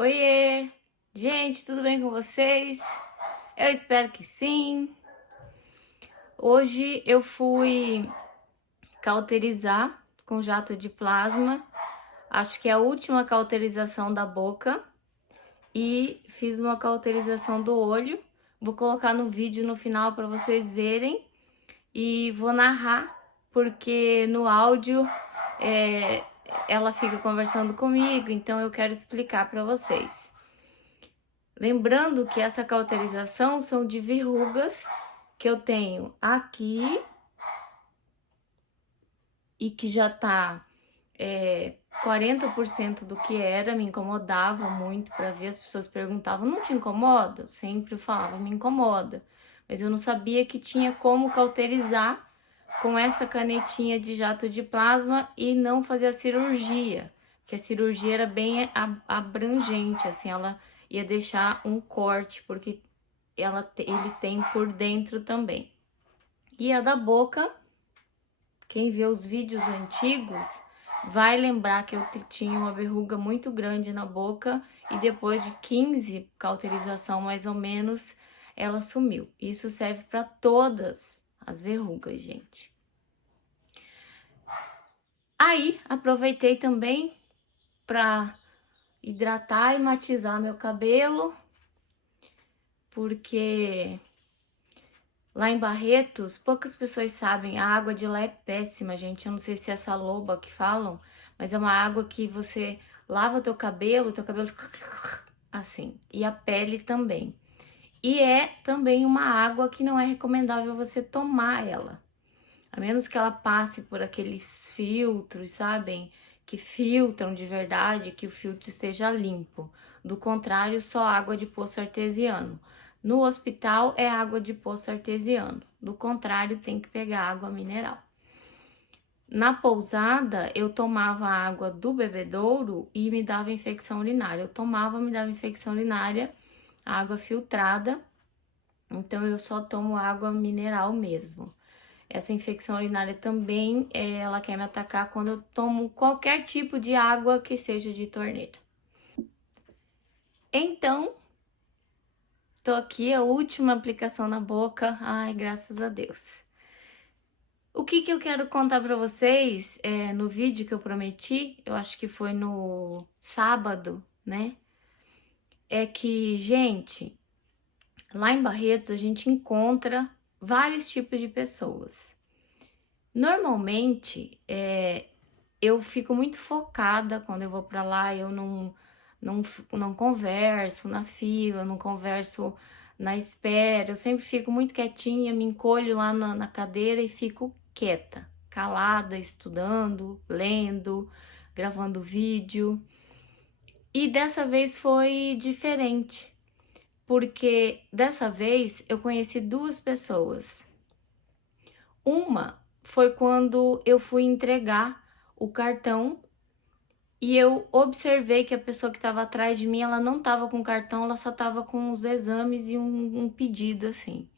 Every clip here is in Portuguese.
Oiê! Gente, tudo bem com vocês? Eu espero que sim. Hoje eu fui cauterizar com jato de plasma. Acho que é a última cauterização da boca. E fiz uma cauterização do olho. Vou colocar no vídeo no final para vocês verem. E vou narrar, porque no áudio ela fica conversando comigo, então eu quero explicar para vocês. Lembrando que essa cauterização são de verrugas que eu tenho aqui e que já tá 40% do que era, me incomodava muito para ver, as pessoas perguntavam, não te incomoda? Sempre eu falava, me incomoda, mas eu não sabia que tinha como cauterizar com essa canetinha de jato de plasma e não fazer a cirurgia, que a cirurgia era bem abrangente, assim, ela ia deixar um corte, porque ele tem por dentro também. E a da boca, quem vê os vídeos antigos vai lembrar que eu tinha uma verruga muito grande na boca e depois de 15 cauterização mais ou menos, ela sumiu. Isso serve para todas as verrugas, gente. Aí, aproveitei também para hidratar e matizar meu cabelo, porque lá em Barretos, poucas pessoas sabem, a água de lá é péssima, gente. Eu não sei se é essa loba que falam, mas é uma água que você lava teu cabelo assim, e a pele também. E é também uma água que não é recomendável você tomar ela. A menos que ela passe por aqueles filtros, sabem? Que filtram de verdade, que o filtro esteja limpo. Do contrário, só água de poço artesiano. No hospital é água de poço artesiano. Do contrário, tem que pegar água mineral. Na pousada, eu tomava água do bebedouro e me dava infecção urinária. Eu tomava, me dava infecção urinária, água filtrada. Então, eu só tomo água mineral mesmo. Essa infecção urinária também, ela quer me atacar quando eu tomo qualquer tipo de água que seja de torneira. Então, tô aqui, a última aplicação na boca. Ai, graças a Deus. O que eu quero contar pra vocês no vídeo que eu prometi, eu acho que foi no sábado, né? É que, gente, lá em Barretos a gente encontra vários tipos de pessoas. Normalmente, eu fico muito focada quando eu vou pra lá, eu não converso na fila, não converso na espera, eu sempre fico muito quietinha, me encolho lá na cadeira e fico quieta, calada, estudando, lendo, gravando vídeo. E dessa vez foi diferente, porque dessa vez eu conheci duas pessoas. Uma foi quando eu fui entregar o cartão e eu observei que a pessoa que estava atrás de mim, ela não estava com cartão, ela só estava com os exames e um pedido assim.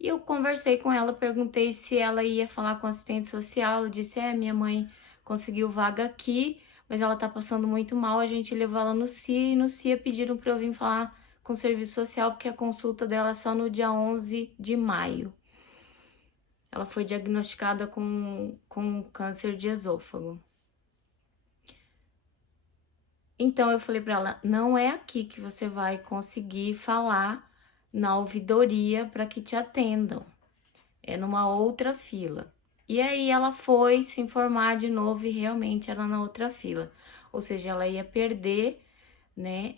E eu conversei com ela, perguntei se ela ia falar com a assistente social, ela disse, minha mãe conseguiu vaga aqui, mas ela tá passando muito mal, a gente levou ela no CIA e no CIA pediram para eu vir falar com o serviço social, porque a consulta dela é só no dia 11 de maio. Ela foi diagnosticada com câncer de esôfago. Então eu falei para ela, não é aqui que você vai conseguir falar na ouvidoria para que te atendam. É numa outra fila. E aí ela foi se informar de novo e realmente era na outra fila. Ou seja, ela ia perder, né,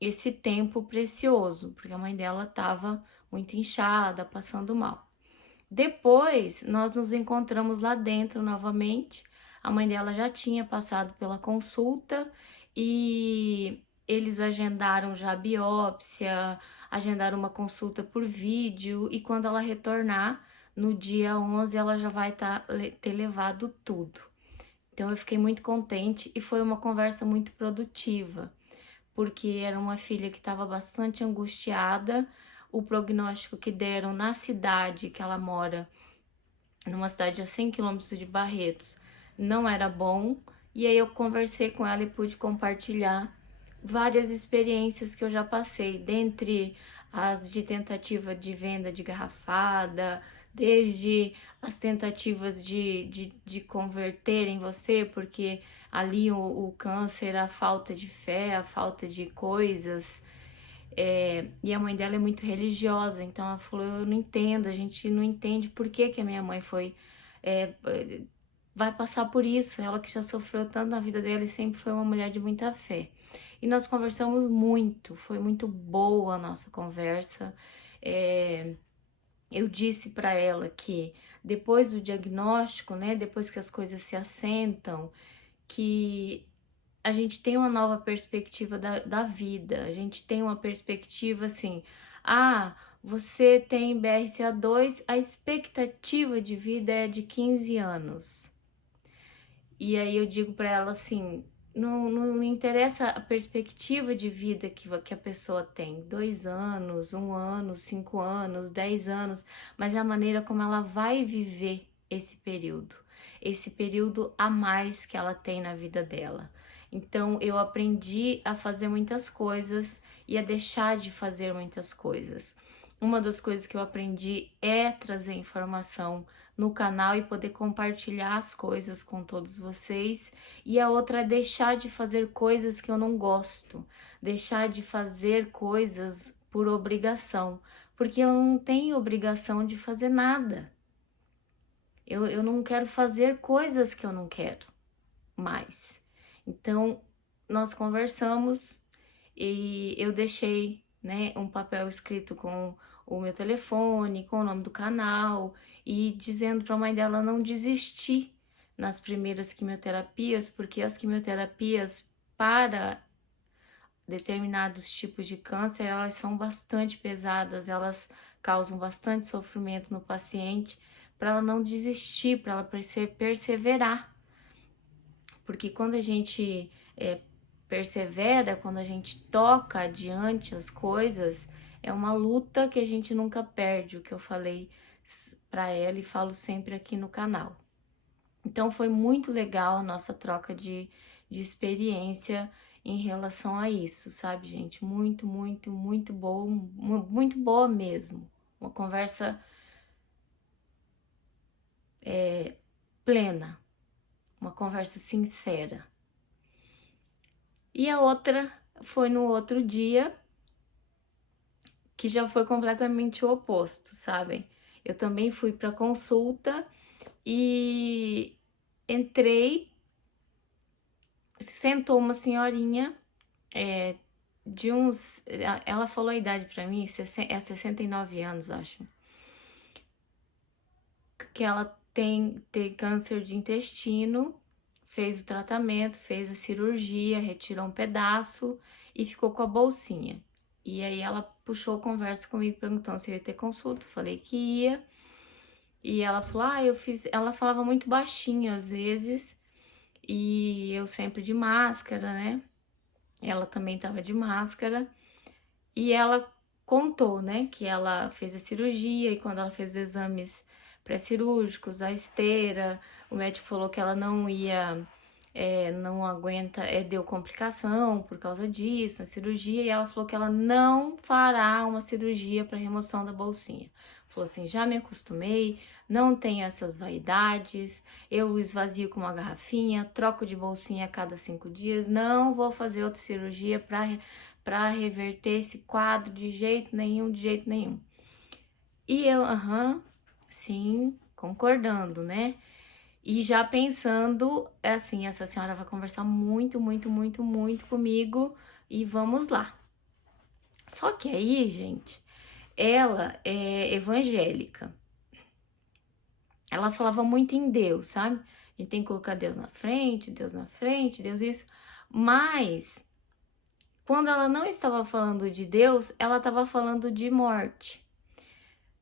esse tempo precioso, porque a mãe dela estava muito inchada, passando mal. Depois, nós nos encontramos lá dentro novamente. A mãe dela já tinha passado pela consulta e eles agendaram já a biópsia, agendaram uma consulta por vídeo e quando ela retornar, no dia 11, ela já vai ter levado tudo. Então, eu fiquei muito contente e foi uma conversa muito produtiva, porque era uma filha que estava bastante angustiada. O prognóstico que deram na cidade que ela mora, numa cidade a 100 quilômetros de Barretos, não era bom. E aí eu conversei com ela e pude compartilhar várias experiências que eu já passei, dentre as de tentativa de venda de garrafada, desde as tentativas de converter em você, porque ali o câncer, a falta de fé, a falta de coisas. E a mãe dela é muito religiosa, então ela falou, eu não entendo, a gente não entende por que que a minha mãe foi, é, vai passar por isso, ela que já sofreu tanto na vida dela e sempre foi uma mulher de muita fé. E nós conversamos muito, foi muito boa a nossa conversa. É, eu disse para ela que depois do diagnóstico, né, depois que as coisas se assentam, que a gente tem uma nova perspectiva da vida, a gente tem uma perspectiva assim, ah, você tem BRCA2, a expectativa de vida é de 15 anos. E aí eu digo para ela assim, não me interessa a perspectiva de vida que a pessoa tem, 2 anos, 1 ano, 5 anos, 10 anos, mas é a maneira como ela vai viver esse período a mais que ela tem na vida dela. Então eu aprendi a fazer muitas coisas e a deixar de fazer muitas coisas. Uma das coisas que eu aprendi é trazer informação no canal e poder compartilhar as coisas com todos vocês. E a outra é deixar de fazer coisas que eu não gosto, deixar de fazer coisas por obrigação, porque eu não tenho obrigação de fazer nada. Eu não quero fazer coisas que eu não quero mais. Então, nós conversamos e eu deixei, né, um papel escrito com o meu telefone, com o nome do canal e dizendo para a mãe dela não desistir nas primeiras quimioterapias, porque as quimioterapias para determinados tipos de câncer, elas são bastante pesadas, elas causam bastante sofrimento no paciente, para ela não desistir, para ela perseverar. Porque quando a gente persevera, quando a gente toca adiante as coisas, é uma luta que a gente nunca perde, o que eu falei para ela e falo sempre aqui no canal. Então foi muito legal a nossa troca de experiência em relação a isso, sabe, gente? Muito, muito, muito boa mesmo. Uma conversa plena, uma conversa sincera. E a outra foi no outro dia, que já foi completamente o oposto, sabem? Eu também fui para consulta e entrei, sentou uma senhorinha de uns, ela falou a idade para mim, é 69 anos, acho, que ela tem câncer de intestino, fez o tratamento, fez a cirurgia, retirou um pedaço e ficou com a bolsinha. E aí ela puxou a conversa comigo perguntando se eu ia ter consulta, falei que ia. E ela falou, eu fiz. Ela falava muito baixinho às vezes, e eu sempre de máscara, né? Ela também tava de máscara. E ela contou, né, que ela fez a cirurgia e quando ela fez os exames pré-cirúrgicos, a esteira, o médico falou que ela não ia, não aguenta, deu complicação por causa disso, a cirurgia, e ela falou que ela não fará uma cirurgia para remoção da bolsinha. Falou assim, já me acostumei, não tenho essas vaidades, eu esvazio com uma garrafinha, troco de bolsinha a cada 5 dias, não vou fazer outra cirurgia para reverter esse quadro de jeito nenhum, de jeito nenhum. E eu, sim, concordando, né? E já pensando, assim, essa senhora vai conversar muito, muito, muito, muito comigo e vamos lá. Só que aí, gente, ela é evangélica. Ela falava muito em Deus, sabe? A gente tem que colocar Deus na frente, Deus na frente, Deus isso. Mas quando ela não estava falando de Deus, ela estava falando de morte.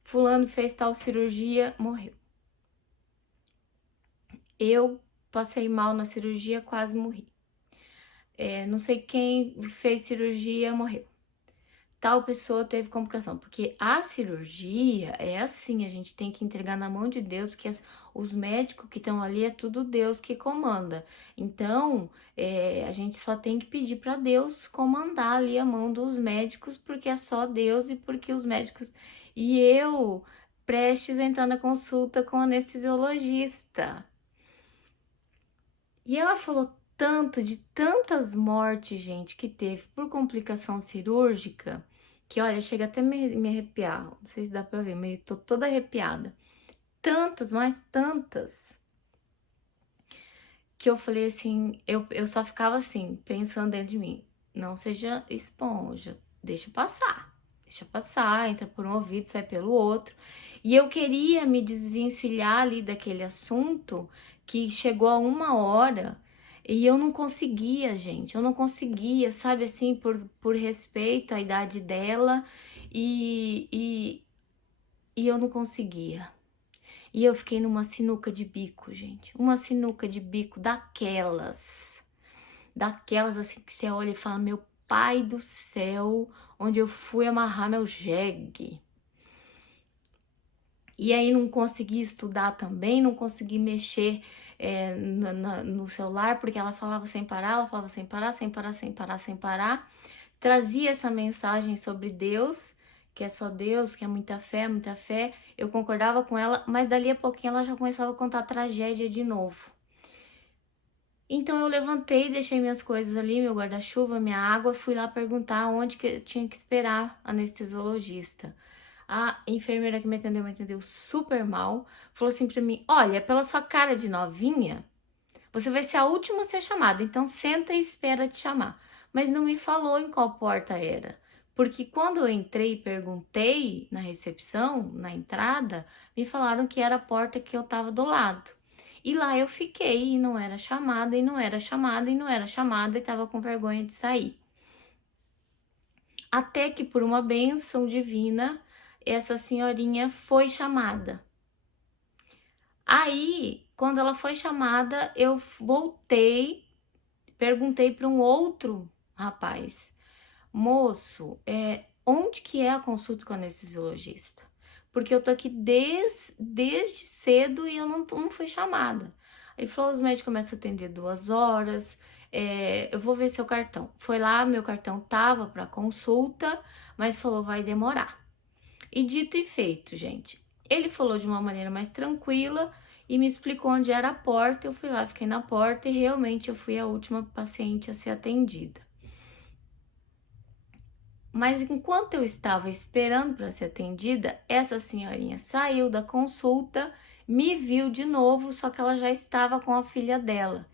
Fulano fez tal cirurgia, morreu. Eu passei mal na cirurgia, quase morri. Não sei quem fez cirurgia, morreu. tal pessoa teve complicação, porque a cirurgia é assim, a gente tem que entregar na mão de Deus, que os médicos que estão ali é tudo Deus que comanda. Então, a gente só tem que pedir para Deus comandar ali a mão dos médicos, porque é só Deus e porque os médicos... E eu, prestes a entrar na consulta com o anestesiologista. E ela falou tanto de tantas mortes, gente, que teve por complicação cirúrgica, que olha, chega até me arrepiar. Não sei se dá pra ver, mas eu tô toda arrepiada. Tantas, mas tantas, que eu falei assim, eu só ficava assim, pensando dentro de mim, não seja esponja, deixa passar, entra por um ouvido, sai pelo outro. E eu queria me desvencilhar ali daquele assunto, que chegou a 1 hora e eu não conseguia, gente, eu não conseguia, sabe assim, por respeito à idade dela, e eu não conseguia. E eu fiquei numa sinuca de bico, gente. Uma sinuca de bico daquelas. Daquelas assim que você olha e fala, meu pai do céu, onde eu fui amarrar meu jegue. E aí não consegui estudar também, não consegui mexer no celular, porque ela falava sem parar, ela falava sem parar, sem parar, sem parar, sem parar. Trazia essa mensagem sobre Deus, que é só Deus, que é muita fé, muita fé. Eu concordava com ela, mas dali a pouquinho ela já começava a contar tragédia de novo. Então eu levantei, deixei minhas coisas ali, meu guarda-chuva, minha água, fui lá perguntar onde que eu tinha que esperar a anestesiologista. A enfermeira que me atendeu super mal, falou assim pra mim, olha, pela sua cara de novinha, você vai ser a última a ser chamada, então senta e espera te chamar. Mas não me falou em qual porta era, porque quando eu entrei e perguntei na recepção, na entrada, me falaram que era a porta que eu tava do lado. E lá eu fiquei, e não era chamada, e não era chamada, e não era chamada, e tava com vergonha de sair. Até que por uma bênção divina, essa senhorinha foi chamada. Aí, quando ela foi chamada, eu voltei, perguntei para um outro rapaz, moço, onde que é a consulta com o anestesiologista? Porque eu tô aqui desde cedo e eu não fui chamada. Ele falou, os médicos começam a atender 2 horas, eu vou ver seu cartão. Foi lá, meu cartão tava para consulta, mas falou, vai demorar. E dito e feito, gente. Ele falou de uma maneira mais tranquila e me explicou onde era a porta. Eu fui lá, fiquei na porta e realmente eu fui a última paciente a ser atendida. Mas enquanto eu estava esperando para ser atendida, essa senhorinha saiu da consulta, me viu de novo, só que ela já estava com a filha dela.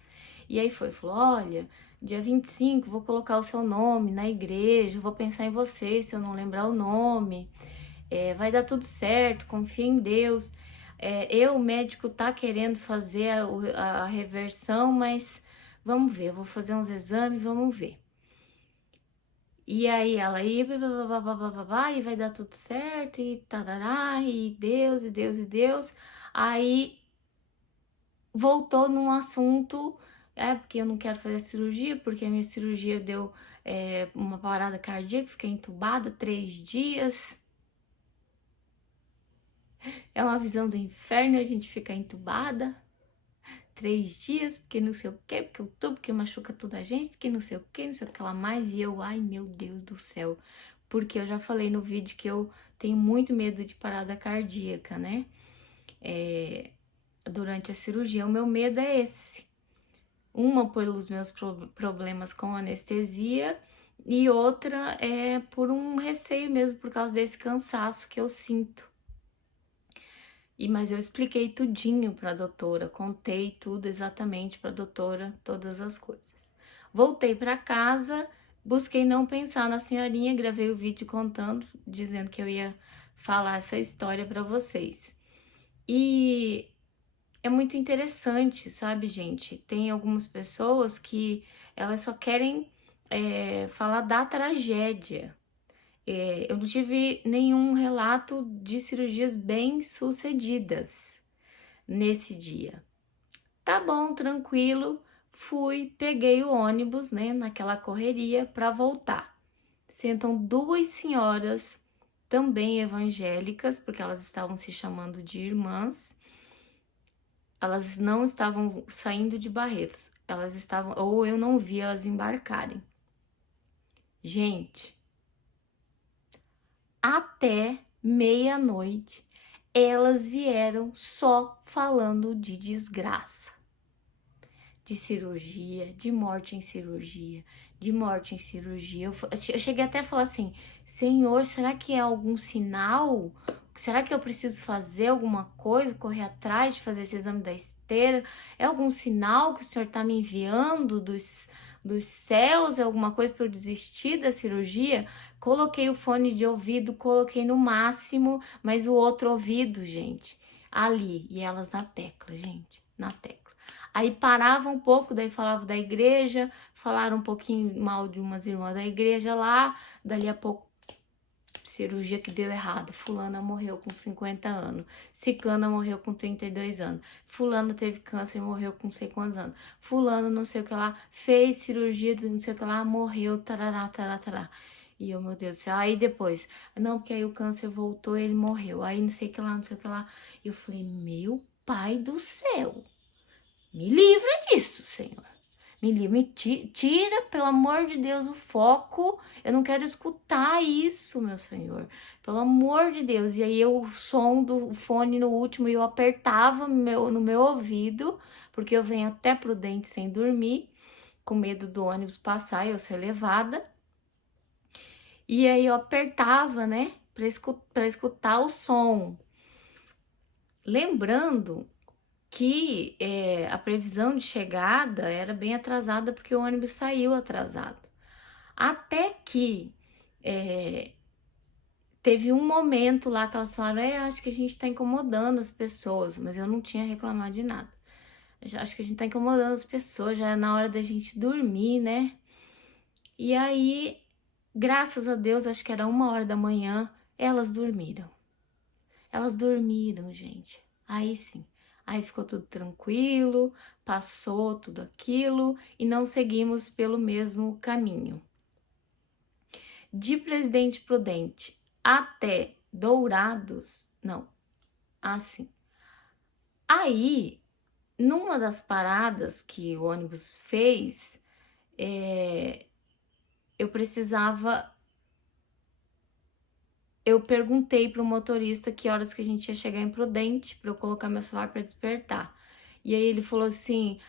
E aí falou, olha, dia 25 vou colocar o seu nome na igreja, vou pensar em você se eu não lembrar o nome. Vai dar tudo certo, confia em Deus. O médico tá querendo fazer a reversão, mas vamos ver, eu vou fazer uns exames, vamos ver. E aí ela ia, e vai dar tudo certo, e tarará, e Deus, e Deus, e Deus. Aí voltou num assunto, porque eu não quero fazer cirurgia, porque a minha cirurgia deu uma parada cardíaca, fiquei entubada 3 dias. É uma visão do inferno, a gente fica entubada 3 dias, porque não sei o que, porque eu tô, porque machuca toda a gente, porque não sei o que, não sei o que lá mais. E eu, ai meu Deus do céu, porque eu já falei no vídeo que eu tenho muito medo de parada cardíaca, né? Durante a cirurgia, o meu medo é esse. Uma pelos meus problemas com anestesia e outra é por um receio mesmo, por causa desse cansaço que eu sinto. Mas eu expliquei tudinho para a doutora, contei tudo exatamente para a doutora, todas as coisas. Voltei para casa, busquei não pensar na senhorinha, gravei o vídeo contando, dizendo que eu ia falar essa história para vocês. E é muito interessante, sabe, gente? Tem algumas pessoas que elas só querem falar da tragédia. Eu não tive nenhum relato de cirurgias bem-sucedidas nesse dia. Tá bom, tranquilo, fui, peguei o ônibus, né, naquela correria para voltar. sentam duas senhoras também evangélicas, porque elas estavam se chamando de irmãs. Elas não estavam saindo de Barretos, elas estavam, ou eu não vi elas embarcarem. Gente, até meia-noite elas vieram só falando de desgraça, de cirurgia, de morte em cirurgia, de morte em cirurgia. Eu cheguei até a falar assim: Senhor, será que é algum sinal? Será que eu preciso fazer alguma coisa, correr atrás de fazer esse exame da esteira? É algum sinal que o Senhor está me enviando dos céus? É alguma coisa para eu desistir da cirurgia? Coloquei o fone de ouvido, coloquei no máximo, mas o outro ouvido, gente, ali. E elas na tecla, gente, na tecla. Aí parava um pouco, daí falava da igreja, falaram um pouquinho mal de umas irmãs da igreja lá, dali a pouco, cirurgia que deu errado, fulana morreu com 50 anos, ciclana morreu com 32 anos, fulano teve câncer e morreu com não sei quantos anos, fulano não sei o que lá, fez cirurgia de não sei o que lá, morreu, tarará, tarará, tarará. E eu, meu Deus do céu, aí depois, não, porque aí o câncer voltou, ele morreu, aí não sei o que lá, não sei o que lá. E eu falei, meu pai do céu, me livra disso, Senhor. Me tira, pelo amor de Deus, o foco. Eu não quero escutar isso, meu Senhor. Pelo amor de Deus. E aí o som do fone no último eu apertava no meu ouvido, porque eu venho até Prudente sem dormir, com medo do ônibus passar e eu ser levada. E aí eu apertava, né, para escutar o som. Lembrando que a previsão de chegada era bem atrasada porque o ônibus saiu atrasado. Até que teve um momento lá que elas falaram, acho que a gente tá incomodando as pessoas, mas eu não tinha reclamado de nada. Acho que a gente tá incomodando as pessoas, já é na hora da gente dormir, né? E aí, graças a Deus, acho que era 1h da manhã, elas dormiram. Elas dormiram, gente. Aí sim. Aí ficou tudo tranquilo, passou tudo aquilo e não seguimos pelo mesmo caminho. De Presidente Prudente até Dourados, não, assim. Aí, numa das paradas que o ônibus fez, eu precisava. Eu perguntei pro motorista que horas que a gente ia chegar em Prudente para eu colocar meu celular para despertar. E aí ele falou assim: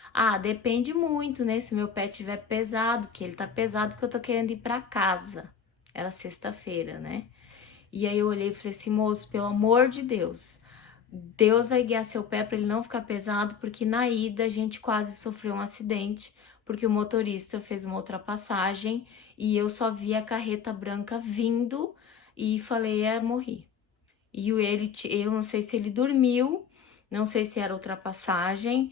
depende muito, né? Se meu pé tiver pesado, que ele tá pesado porque eu tô querendo ir para casa. Era sexta-feira, né? E aí eu olhei e falei assim: moço, pelo amor de Deus, Deus vai guiar seu pé para ele não ficar pesado, porque na ida a gente quase sofreu um acidente, porque o motorista fez uma ultrapassagem e eu só vi a carreta branca vindo e falei, morri. E eu não sei se ele dormiu, não sei se era ultrapassagem,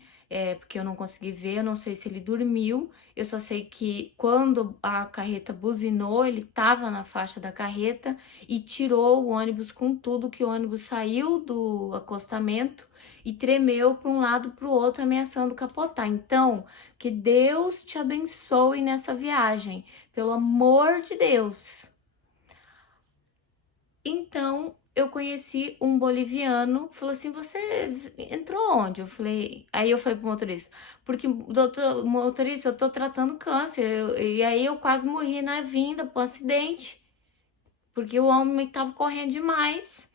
porque eu não consegui ver, eu não sei se ele dormiu, eu só sei que quando a carreta buzinou, ele estava na faixa da carreta e tirou o ônibus com tudo, que o ônibus saiu do acostamento e tremeu para um lado para o outro, ameaçando capotar. Então, que Deus te abençoe nessa viagem, pelo amor de Deus. Então, eu conheci um boliviano, falou assim, você entrou onde? Aí eu falei pro motorista, porque, doutor, motorista, eu tô tratando câncer, e aí eu quase morri na vinda pro acidente, porque o homem tava correndo demais.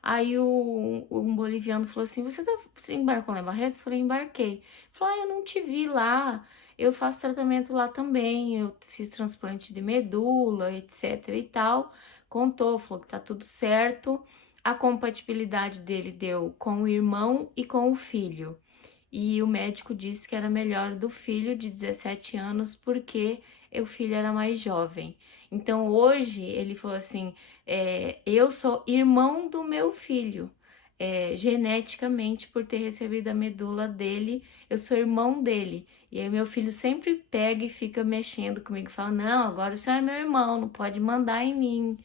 Aí um boliviano falou assim, você embarcou lá em Barretos? Eu falei, embarquei. Ele falou, eu não te vi lá, eu faço tratamento lá também, eu fiz transplante de medula, etc e tal. Contou, falou que tá tudo certo. A compatibilidade dele deu com o irmão e com o filho. E o médico disse que era melhor do filho de 17 anos porque o filho era mais jovem. Então hoje ele falou assim: eu sou irmão do meu filho. Geneticamente, por ter recebido a medula dele, eu sou irmão dele. E aí meu filho sempre pega e fica mexendo comigo, fala: não, agora o senhor é meu irmão, não pode mandar em mim.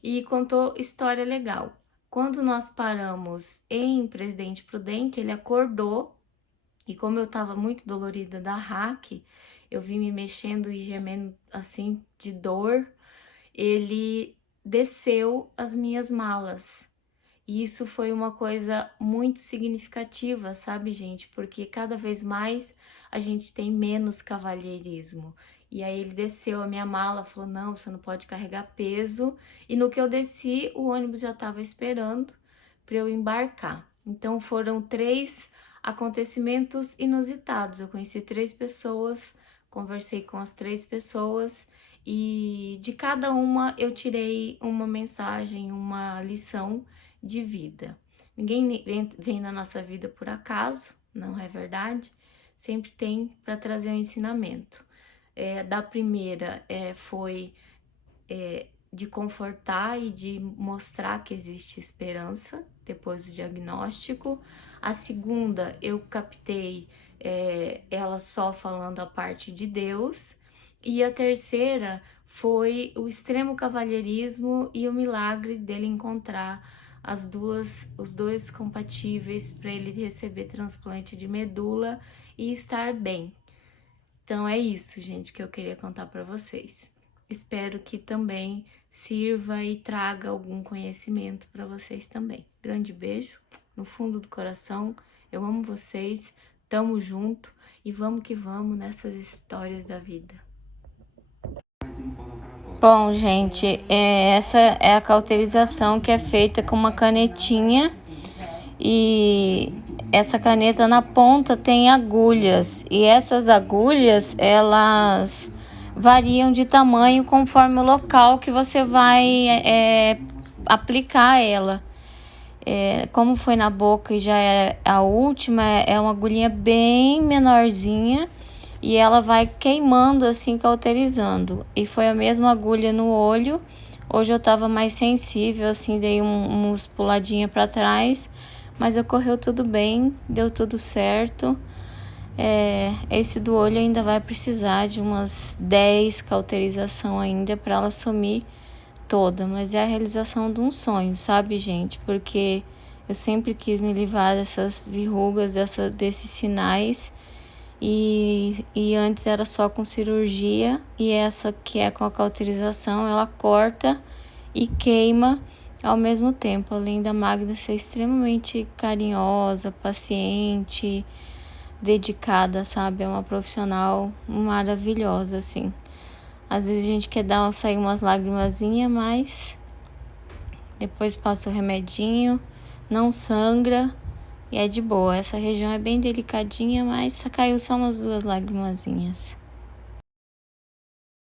E contou história legal. Quando nós paramos em Presidente Prudente, ele acordou e como eu tava muito dolorida da hack, eu vim me mexendo e gemendo assim de dor. ele desceu as minhas malas. E isso foi uma coisa muito significativa, sabe, gente? Porque cada vez mais a gente tem menos cavalheirismo. E aí ele desceu a minha mala, falou: não, você não pode carregar peso. E no que eu desci, o ônibus já estava esperando para eu embarcar. Então foram 3 acontecimentos inusitados. Eu conheci 3 pessoas, conversei com as 3 pessoas e de cada uma eu tirei uma mensagem, uma lição de vida. Ninguém vem na nossa vida por acaso, não é verdade? Sempre tem para trazer um ensinamento. Da primeira foi de confortar e de mostrar que existe esperança depois do diagnóstico. A segunda, eu captei ela só falando a parte de Deus. E a terceira foi o extremo cavalheirismo e o milagre dele encontrar os dois compatíveis para ele receber transplante de medula e estar bem. Então é isso, gente, que eu queria contar para vocês. Espero que também sirva e traga algum conhecimento para vocês também. Grande beijo no fundo do coração. Eu amo vocês. Tamo junto e vamos que vamos nessas histórias da vida. Bom, gente, essa é a cauterização que é feita com uma canetinha e essa caneta na ponta tem agulhas e essas agulhas elas variam de tamanho conforme o local que você vai aplicar ela. Como foi na boca e já é a última, é uma agulhinha bem menorzinha e ela vai queimando assim, cauterizando. E foi a mesma agulha no olho. Hoje eu tava mais sensível, assim, dei uns puladinha para trás, mas ocorreu tudo bem, deu tudo certo. Esse do olho ainda vai precisar de umas 10 cauterização ainda para ela sumir toda, mas é a realização de um sonho, sabe, gente? Porque eu sempre quis me livrar dessas verrugas, desses sinais, e antes era só com cirurgia, e essa que é com a cauterização, ela corta e queima ao mesmo tempo, além da Magda ser extremamente carinhosa, paciente, dedicada, sabe? É uma profissional maravilhosa, assim. Às vezes a gente quer sair umas lagrimazinhas, mas depois passa o remedinho, não sangra e é de boa. Essa região é bem delicadinha, mas caiu só umas 2 lagrimazinhas.